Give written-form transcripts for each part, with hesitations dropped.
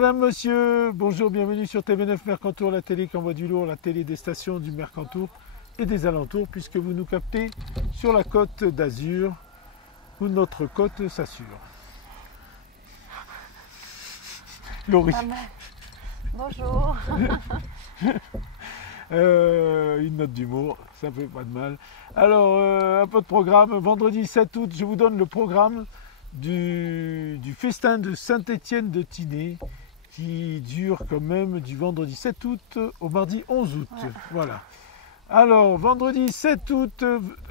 Madame, monsieur, bonjour, bienvenue sur TV9 Mercantour, la télé qui envoie du lourd, la télé des stations du Mercantour et des alentours, puisque vous nous captez sur la côte d'Azur, où notre côte s'assure. Laurie. Bonjour. Une note d'humour, ça fait pas de mal. Alors, un peu de programme. Vendredi 7 août, je vous donne le programme du festin de Saint-Étienne de Tinée, qui dure quand même du vendredi 7 août au mardi 11 août. Ouais. Voilà. Alors, vendredi 7 août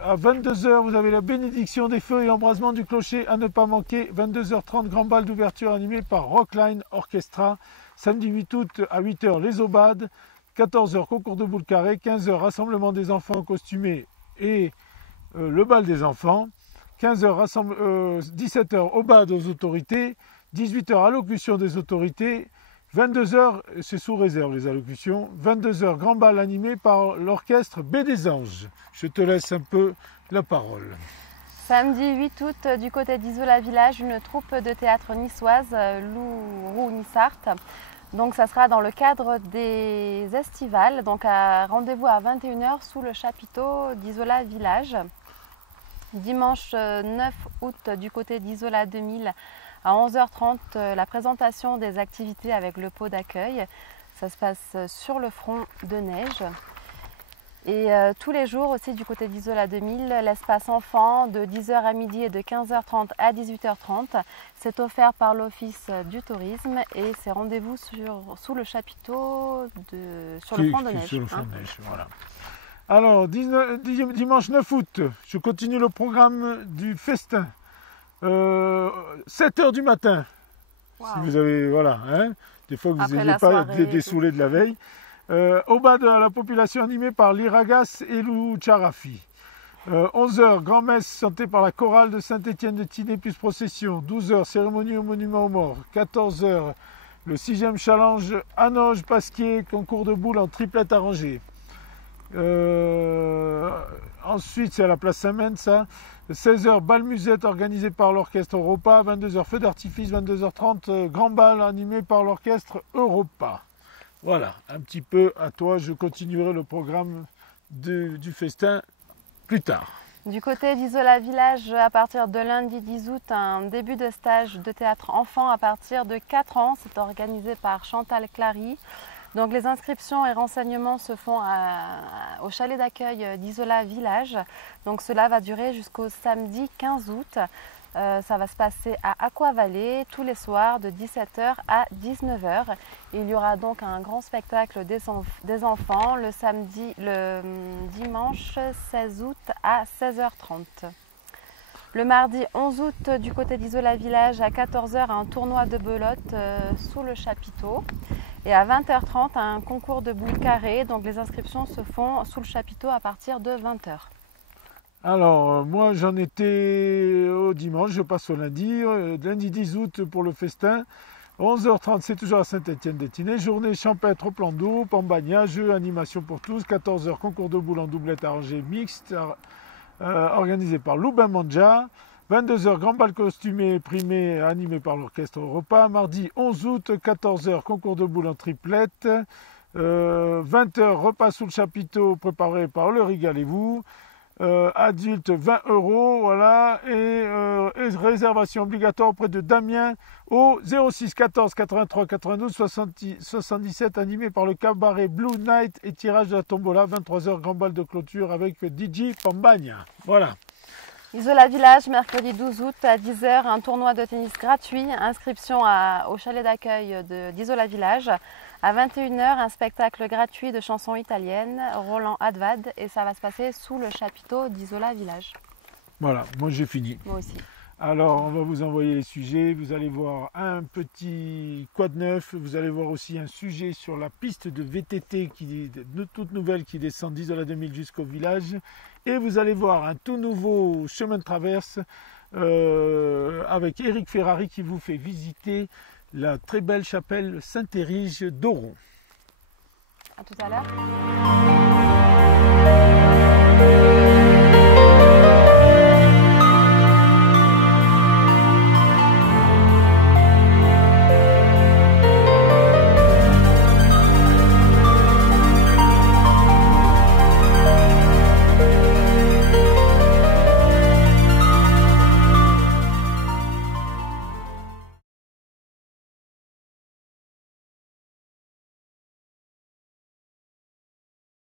à 22 h, vous avez la bénédiction des feux et embrasement du clocher à ne pas manquer. 22 h 30, grand bal d'ouverture animé par Rockline Orchestra. Samedi 8 août à 8 h, les aubades. 14 h, concours de boules carrées. 15 h, rassemblement des enfants costumés et le bal des enfants. 15 h, 17 h, aubades aux autorités. 18 h, allocution des autorités. 22 h, c'est sous réserve les allocutions. 22 h, grand bal animé par l'orchestre B des Anges. Je te laisse un peu la parole. Samedi 8 août, du côté d'Isola Village, une troupe de théâtre niçoise, Lou-Roux-Nissart. Donc ça sera dans le cadre des estivales. Donc rendez-vous à 21 h sous le chapiteau d'Isola Village. Dimanche 9 août, du côté d'Isola 2000, à 11 h 30, la présentation des activités avec le pot d'accueil. Ça se passe sur le front de neige. Et tous les jours aussi du côté d'Isola 2000, l'espace enfant de 10 h à midi et de 15 h 30 à 18 h 30. C'est offert par l'Office du tourisme et c'est rendez-vous sous le chapiteau sur le front de neige. Sur le front de neige, voilà. Alors, dimanche 9 août, je continue le programme du festin. 7 h du matin, wow. Si vous avez, voilà, hein, des fois que vous n'ayez pas dessoulé de la veille. Aubade à la population animée par l'Iragas et Lou Charafi. 11 h, grand-messe chantée par la chorale de Saint-Étienne de Tinée plus procession. 12 h, cérémonie au monument aux morts. 14 h, le 6e challenge Anoge-Pasquier, concours de boules en triplette arrangée. Ensuite, c'est à la place Saint-Mène, ça. 16 h, bal musette organisé par l'orchestre Europa. 22 h, feu d'artifice. 22 h 30, grand bal animé par l'orchestre Europa. Voilà, un petit peu à toi. Je continuerai le programme du festin plus tard. Du côté d'Isola Village, à partir de lundi 10 août, un début de stage de théâtre enfant à partir de 4 ans. C'est organisé par Chantal Clary. Donc les inscriptions et renseignements se font au chalet d'accueil d'Isola Village. Donc cela va durer jusqu'au samedi 15 août. Ça va se passer à Aquavallée tous les soirs de 17 h à 19 h. Il y aura donc un grand spectacle des enfants le dimanche 16 août à 16 h 30. Le mardi 11 août, du côté d'Isola Village, à 14 h, un tournoi de belote sous le chapiteau. Et à 20 h 30, un concours de boules carrées. Donc les inscriptions se font sous le chapiteau à partir de 20 h. Alors, moi j'en étais au dimanche, je passe au lundi. Lundi 10 août pour le festin. 11 h 30, c'est toujours à Saint-Étienne de Tinée. Journée champêtre au plan d'eau, Pambagna, jeu, animation pour tous. 14 h, concours de boules en doublette arrangée mixte, organisé par Loubin Manja. 22 h, grand bal costumé primé animé par l'orchestre Europa. Mardi 11 août, 14 h, concours de boules en triplette. 20 h, repas sous le chapiteau préparé par Le Régalez-vous. Adulte 20 €, voilà, et réservation obligatoire auprès de Damien au 06 14 83 92 77 animé par le cabaret Blue Night et tirage de la tombola. 23 h, grand bal de clôture avec DJ Pambagna. Voilà. Isola Village, mercredi 12 août à 10 h, un tournoi de tennis gratuit. Inscription au chalet d'accueil d'Isola Village. À 21 h, un spectacle gratuit de chansons italiennes, Roland Advad, et ça va se passer sous le chapiteau d'Isola Village. Voilà, moi j'ai fini. Moi aussi. Alors, on va vous envoyer les sujets. Vous allez voir un petit quad neuf. Vous allez voir aussi un sujet sur la piste de VTT toute nouvelle qui descend d'Isola 2000 jusqu'au village. Et vous allez voir un tout nouveau chemin de traverse avec Eric Ferrari qui vous fait visiter la très belle chapelle Saint-Érige d'Oron. À tout à l'heure.